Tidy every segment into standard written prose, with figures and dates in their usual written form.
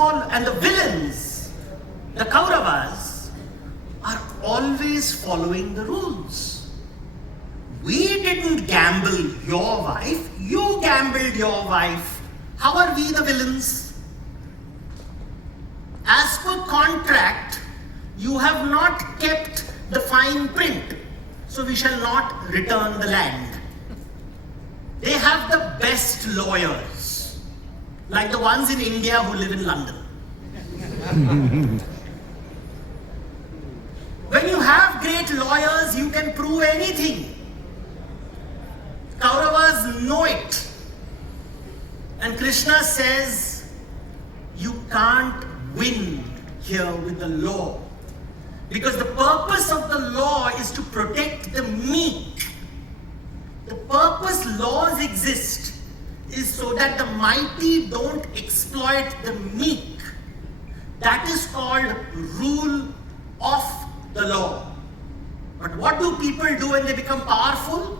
and the villains, the Kauravas, are always following the rules. We didn't gamble your wife, you gambled your wife. How are we the villains? As per contract, you have not kept the fine print, so we shall not return the land. They have the best lawyers, like the ones in India who live in London. When you have great lawyers, you can prove anything. Kauravas know it. And Krishna says, you can't win here with the law. Because the purpose of the law is to protect the meek. The purpose laws exist is so that the mighty don't exploit the meek. That is called rule of the law. But what do people do when they become powerful?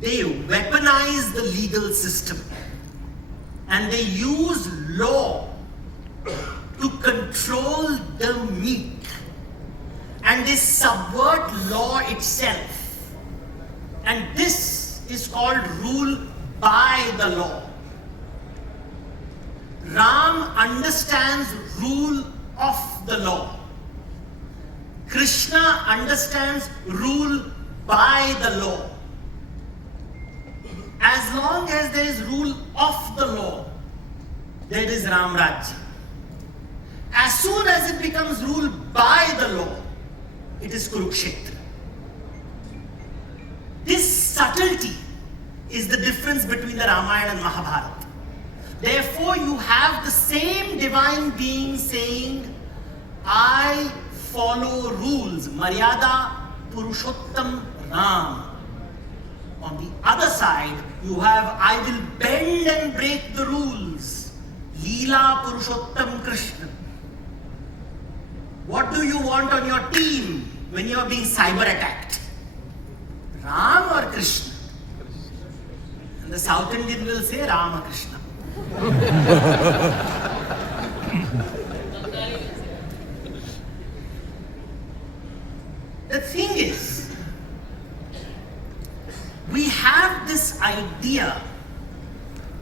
They weaponize the legal system. And they use law to control the meek. And they subvert law itself. And this is called rule by the law. Ram understands rule of the law. Krishna understands rule by the law. As long as there is rule of the law, there is Ram Rajya. As soon as it becomes rule by the law, it is Kurukshetra. This subtlety is the difference between the Ramayana and Mahabharata. Therefore, you have the same divine being saying, I follow rules. Maryada Purushottam Ram. On the other side, you have, I will bend and break the rules. Leela Purushottam Krishna. What do you want on your team when you are being cyber attacked? Ram or Krishna? And the South Indian will say Rama Krishna. The thing is, we have this idea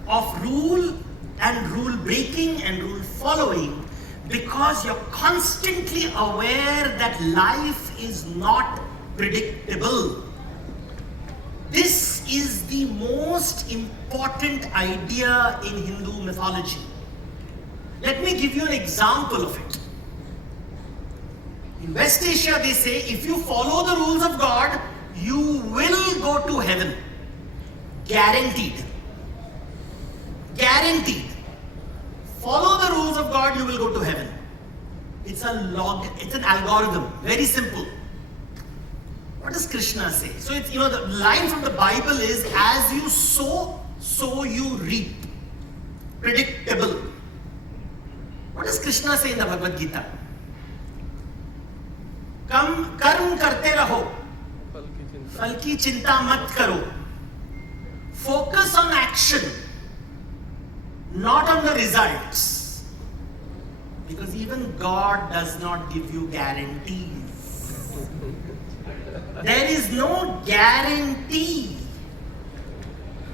of rule and rule breaking and rule following because you're constantly aware that life is not predictable. This is the most important idea in Hindu mythology. Let me give you an example of it. In West Asia, they say, if you follow the rules of God, you will go to heaven. Guaranteed. Guaranteed. Follow the rules of God, you will go to heaven. It's an algorithm, very simple. What does Krishna say? So it's, the line from the Bible is, as you sow, so you reap. Predictable. What does Krishna say in the Bhagavad Gita? Karm karte raho. Phal ki chinta mat karo. Focus on action, not on the results. Because even God does not give you guarantees. There is no guarantee.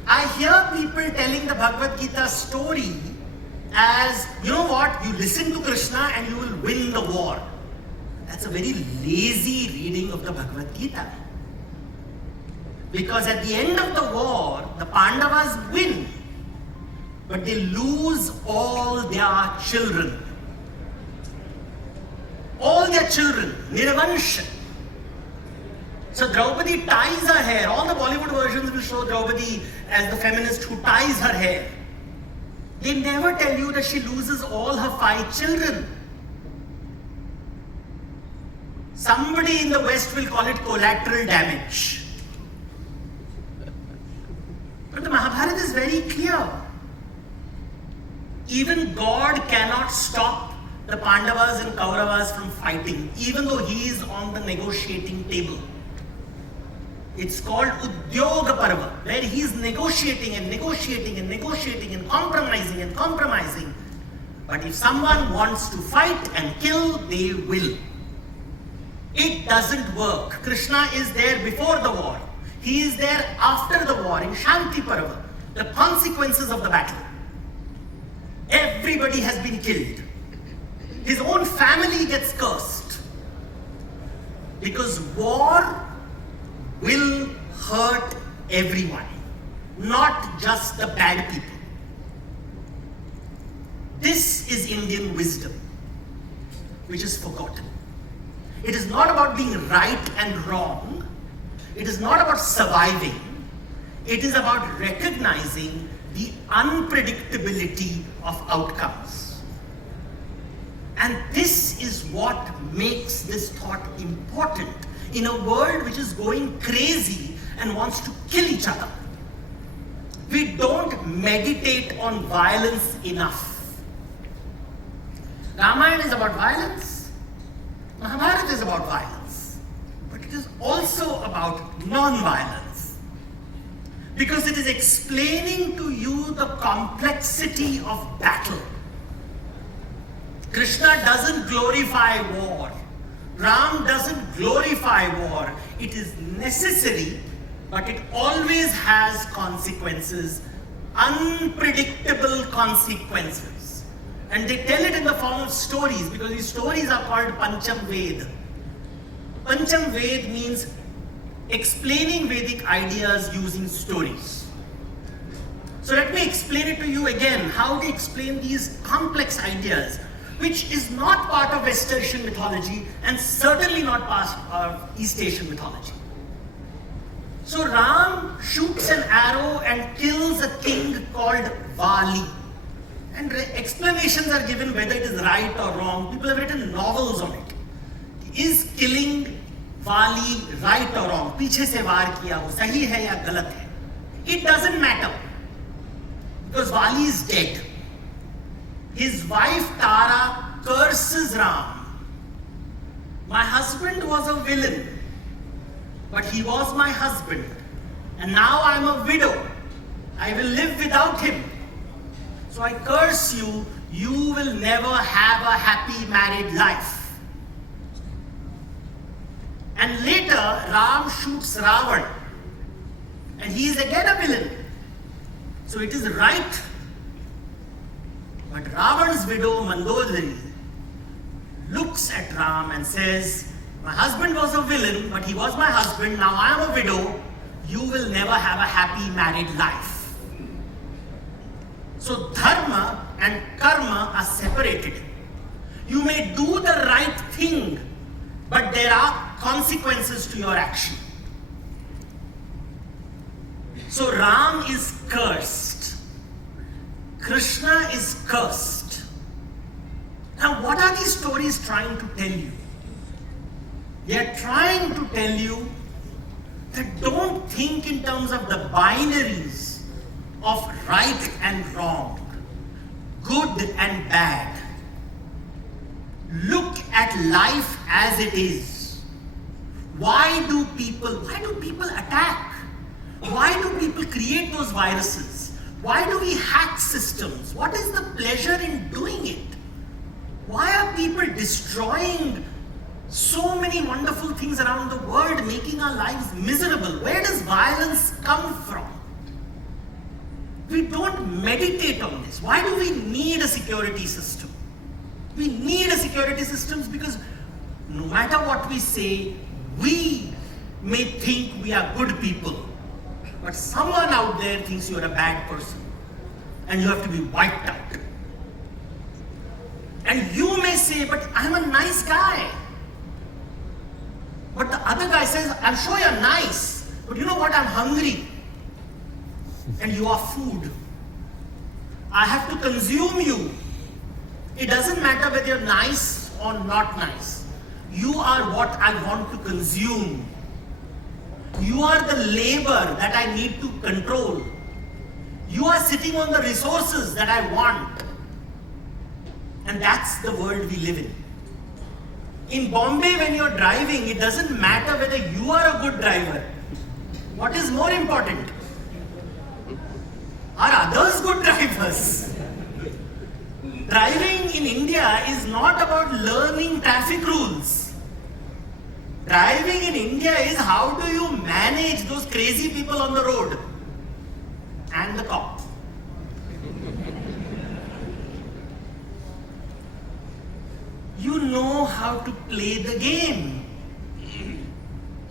I hear people telling the Bhagavad Gita story as, you listen to Krishna and you will win the war. That's a very lazy reading of the Bhagavad Gita. Because at the end of the war, the Pandavas win, but they lose all their children. All their children, Nirvansha. So Draupadi ties her hair. All the Bollywood versions will show Draupadi as the feminist who ties her hair. They never tell you that she loses all her 5 children. Somebody in the West will call it collateral damage. But the Mahabharata is very clear. Even God cannot stop the Pandavas and Kauravas from fighting, even though he is on the negotiating table. It's called Udyoga Parva, where he is negotiating and negotiating and negotiating and compromising and compromising. But if someone wants to fight and kill, they will. It doesn't work. Krishna is there before the war. He is there after the war in Shanti Parva. The consequences of the battle. Everybody has been killed. His own family gets cursed. Because war will hurt everyone, not just the bad people. This is Indian wisdom, which is forgotten. It is not about being right and wrong. It is not about surviving. It is about recognizing the unpredictability of outcomes. And this is what makes this thought important in a world which is going crazy and wants to kill each other. We don't meditate on violence enough. Ramayana is about violence. Mahabharata is about violence. But it is also about non-violence. Because it is explaining to you the complexity of battle. Krishna doesn't glorify war. Ram doesn't glorify war. It is necessary, but it always has consequences, unpredictable consequences. And they tell it in the form of stories, because these stories are called Pancham Ved. Pancham Ved means explaining Vedic ideas using stories. So let me explain it to you again, how they explain these complex ideas, which is not part of West Asian mythology and certainly not part of East Asian mythology. So Ram shoots an arrow and kills a king called Vali. And explanations are given whether it is right or wrong. People have written novels on it. Is killing Vali right or wrong? पीछे से वार किया वो सही है या गलत है? It doesn't matter. Because Vali is dead. His wife Tara curses Ram. My husband was a villain, but he was my husband. And now I am a widow. I will live without him. So I curse you, you will never have a happy married life. And later, Ram shoots Ravan. And he is again a villain. So it is right. But Ravan's widow, Mandodari, looks at Ram and says, my husband was a villain, but he was my husband. Now I am a widow. You will never have a happy married life. So dharma and karma are separated. You may do the right thing, but there are consequences to your action. So Ram is cursed. Krishna is cursed. Now what are these stories trying to tell you? They are trying to tell you that don't think in terms of the binaries of right and wrong, good and bad. Look at life as it is. Why do people attack? Why do people create those viruses? Why do we hack systems? What is the pleasure in doing it? Why are people destroying so many wonderful things around the world, making our lives miserable? Where does violence come from? We don't meditate on this. Why do we need a security system? We need a security system because no matter what we say, we may think we are good people, but someone out there thinks you are a bad person and you have to be wiped out. And you may say, but I'm a nice guy. But the other guy says, I'm sure you're nice, but you know what, I'm hungry. And you are food. I have to consume you. It doesn't matter whether you're nice or not nice. You are what I want to consume. You are the labor that I need to control. You are sitting on the resources that I want. And that's the world we live in. In Bombay, when you're driving, it doesn't matter whether you are a good driver. What is more important? Are others good drivers? Driving in India is not about learning traffic rules. Driving in India is how do you manage those crazy people on the road and the cop. You know how to play the game.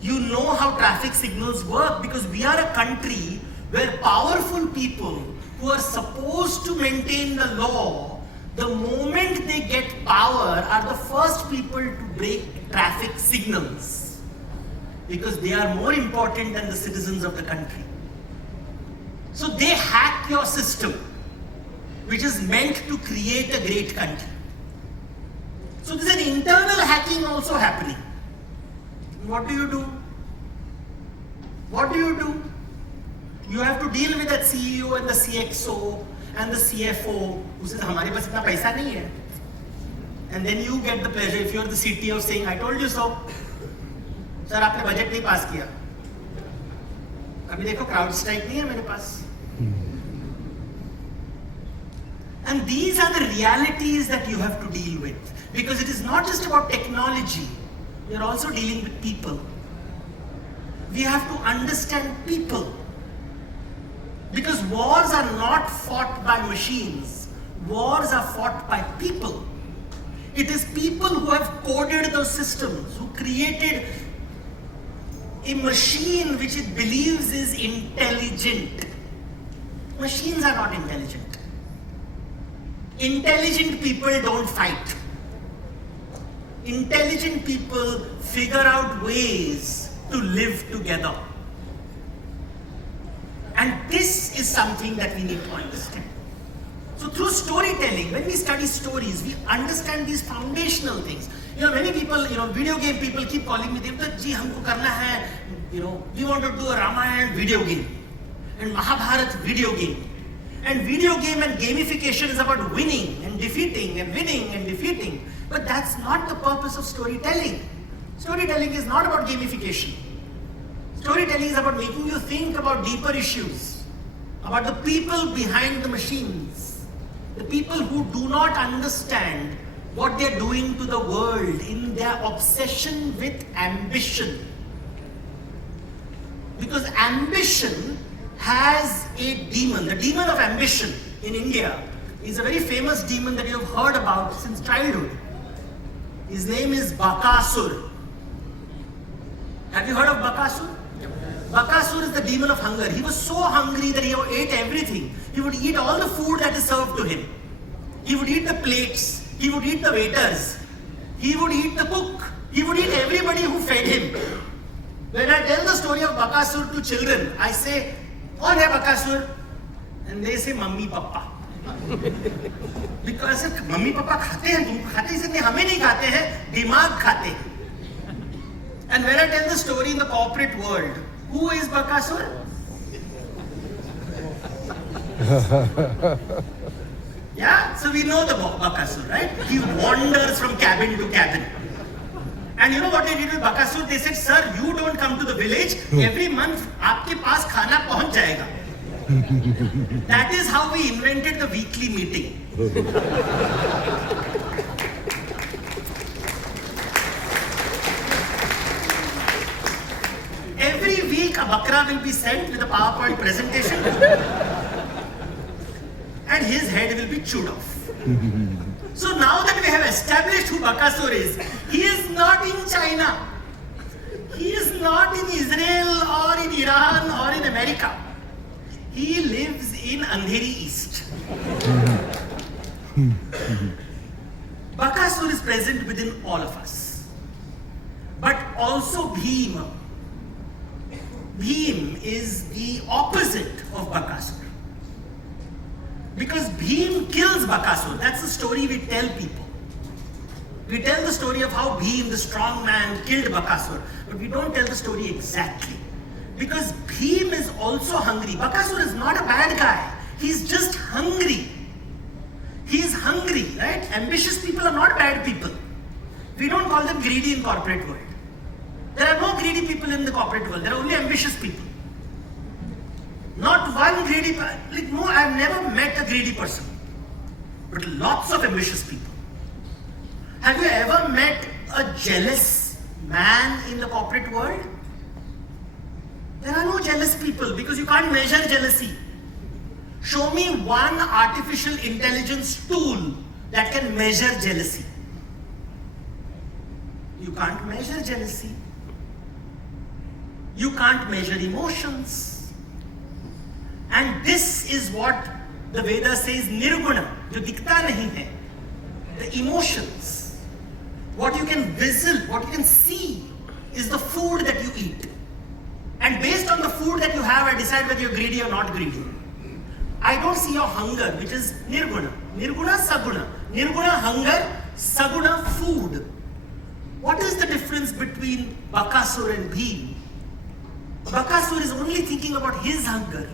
You know how traffic signals work because we are a country where powerful people who are supposed to maintain the law, the moment they get power, are the first people to break traffic signals because they are more important than the citizens of the country. So they hack your system, which is meant to create a great country. So there's an internal hacking also happening. What do you do? What do you do? You have to deal with that CEO and the CXO and the CFO who says, हमारे पास इतना पैसा नहीं है. And then you get the pleasure, if you're the CTO, saying, I told you so. Sir, आपने budget नहीं pass किया. अभी देखो crowd strike नहीं है मेरे पास. And these are the realities that you have to deal with. Because it is not just about technology. We are also dealing with people. We have to understand people. Because wars are not fought by machines. Wars are fought by people. It is people who have coded those systems, who created a machine which it believes is intelligent. Machines are not intelligent. Intelligent people don't fight. Intelligent people figure out ways to live together. And this is something that we need to understand. So through storytelling, when we study stories, we understand these foundational things. Many people, video game people keep calling me, Devdutt ji, humko karna hai, we want to do a Ramayana video game and Mahabharata video game. And video game and gamification is about winning and defeating and winning and defeating. But that's not the purpose of storytelling. Storytelling is not about gamification. Storytelling is about making you think about deeper issues, about the people behind the machines, the people who do not understand what they're doing to the world in their obsession with ambition. Because ambition has a demon. The demon of ambition in India is a very famous demon that you have heard about since childhood. His name is Bakasur. Have you heard of Bakasur? Bakasur is the demon of hunger. He was so hungry that he ate everything. He would eat all the food that is served to him. He would eat the plates. He would eat the waiters. He would eat the cook. He would eat everybody who fed him. When I tell the story of Bakasur to children, I say, "Kaun hai Bakasur?" And they say, "Mummy, Papa." Because mummy papa खाते हैं, तुम खाते इसलिए हमें नहीं खाते हैं, दिमाग खाते हैं. And when I tell the story in the corporate world, who is Bakasur? Yeah, so we know the Bakasur, right? He wanders from cabin to cabin. And you know what they did with Bakasur? They said, "Sir, you don't come to the village. Every month, आपके पास खाना पहुंच जाएगा." That is how we invented the weekly meeting. Every week a bakra will be sent with a PowerPoint presentation and his head will be chewed off. So now that we have established who Bakasur is, he is not in China. He is not in Israel or in Iran or in America. He lives in Andheri East. Bakasur is present within all of us. But also Bhima. Bhim is the opposite of Bakasur. Because Bhim kills Bakasur. That's the story we tell people. We tell the story of how Bhim, the strong man, killed Bakasur. But we don't tell the story exactly. Because Bhim is also hungry. Bakasur is not a bad guy. He's just hungry. He is hungry, right? Ambitious people are not bad people. We don't call them greedy in corporate world. There are no greedy people in the corporate world. There are only ambitious people. Not one greedy person. No, I've never met a greedy person. but lots of ambitious people. Have you ever met a jealous man in the corporate world? There are no jealous people because you can't measure jealousy. Show me one artificial intelligence tool that can measure jealousy. You can't measure jealousy. You can't measure emotions. And this is what the Veda says nirguna, jo dikhta nahi hai. The emotions, what you can visual, what you can see is the food that you eat. And based on the food that you have, I decide whether you're greedy or not greedy. I don't see your hunger, which is nirguna. Nirguna, saguna. Nirguna, hunger, saguna, food. What is the difference between Bakasur and Bhim? Bakasur is only thinking about his hunger.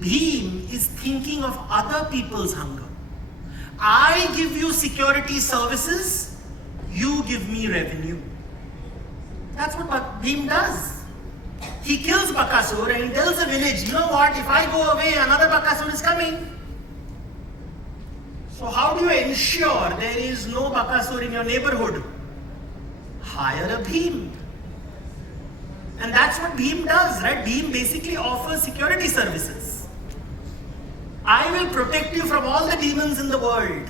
Bhim is thinking of other people's hunger. I give you security services, you give me revenue. That's what Bhim does. He kills Bakasur and he tells the village, you know what, if I go away, another Bakasur is coming. So how do you ensure there is no Bakasur in your neighborhood? Hire a Bhim. And that's what Bhim does, right? Bhim basically offers security services. I will protect you from all the demons in the world.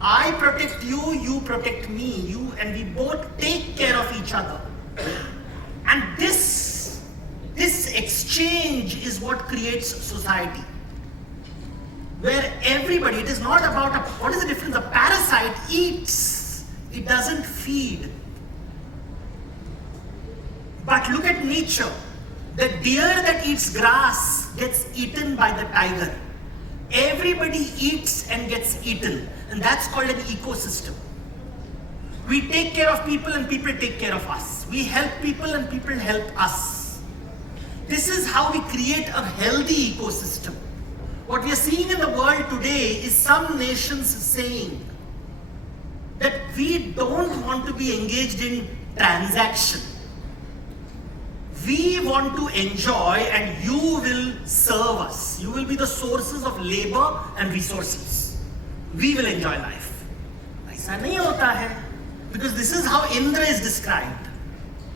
I protect you, you protect me, and we both take care of each other. And this exchange is what creates society. Where everybody, it is not about, what is the difference? A parasite eats, it doesn't feed. But look at nature. The deer that eats grass gets eaten by the tiger. Everybody eats and gets eaten. And that's called an ecosystem. We take care of people and people take care of us. We help people and people help us. This is how we create a healthy ecosystem. What we are seeing in the world today is some nations saying that we don't want to be engaged in transaction. We want to enjoy and you will serve us. You will be the sources of labor and resources. We will enjoy life. ऐसा नहीं होता है. Because this is how Indra is described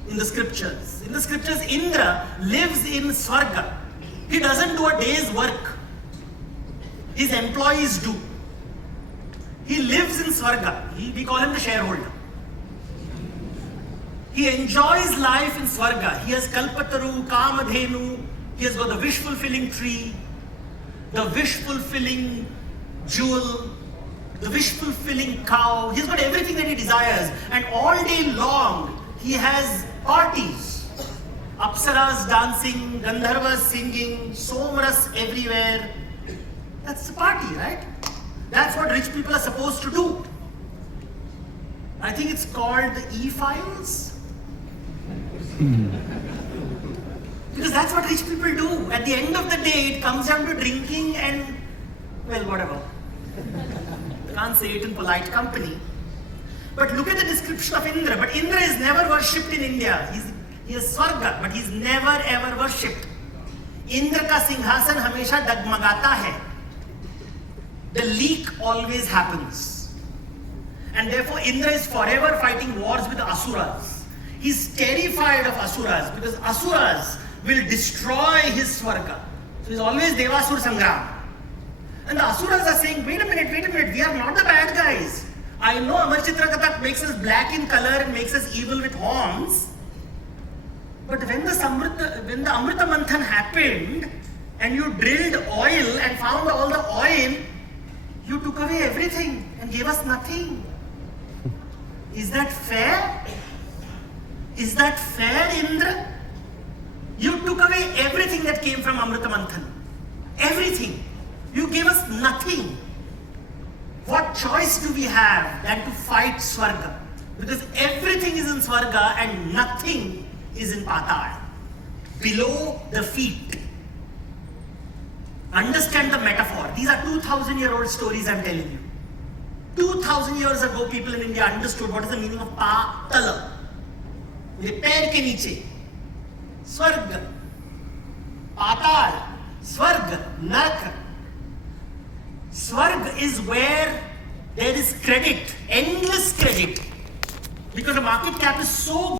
in the scriptures. In the scriptures, Indra lives in Swarga. He doesn't do a day's work. His employees do. He lives in Swarga. We call him the shareholder. He enjoys life in Swarga. He has Kalpataru, Kamadhenu. He has got the wish-fulfilling tree, the wish-fulfilling jewel, the wish-fulfilling cow. He's got everything that he desires. And all day long, he has parties. Apsaras dancing, Gandharvas singing, Somras everywhere. That's the party, right? That's what rich people are supposed to do. I think it's called the E-Files. Because that's what rich people do. At the end of the day, it comes down to drinking and, well, whatever. Can't say it in polite company. But look at the description of Indra. But Indra is never worshipped in India. He is Swarga, but he's never ever worshipped. Indra ka singhasan hamesha dagmagata hai. The leak always happens. And therefore Indra is forever fighting wars with the Asuras. He's terrified of Asuras because Asuras will destroy his Swarga. So he's always Devasur Sangram. And the Asuras are saying, wait a minute, we are not the bad guys. I know Amar Chitra Kathak makes us black in color and makes us evil with horns. But when the Amrita Manthan happened and you drilled oil and found all the oil, you took away everything and gave us nothing. Is that fair? Is that fair, Indra? You took away everything that came from Amrita Manthan. Everything. You gave us nothing. What choice do we have than to fight Swarga? Because everything is in Swarga and nothing is in Patal. Below the feet. Understand the metaphor. These are 2,000-year-old stories I'm telling you. 2,000 years ago, people in India understood what is the meaning of Patala. मेरे पैर के नीचे स्वर्ग, पाताल, स्वर्ग, नरक. Swarg is where there is credit, endless credit, because the market cap is so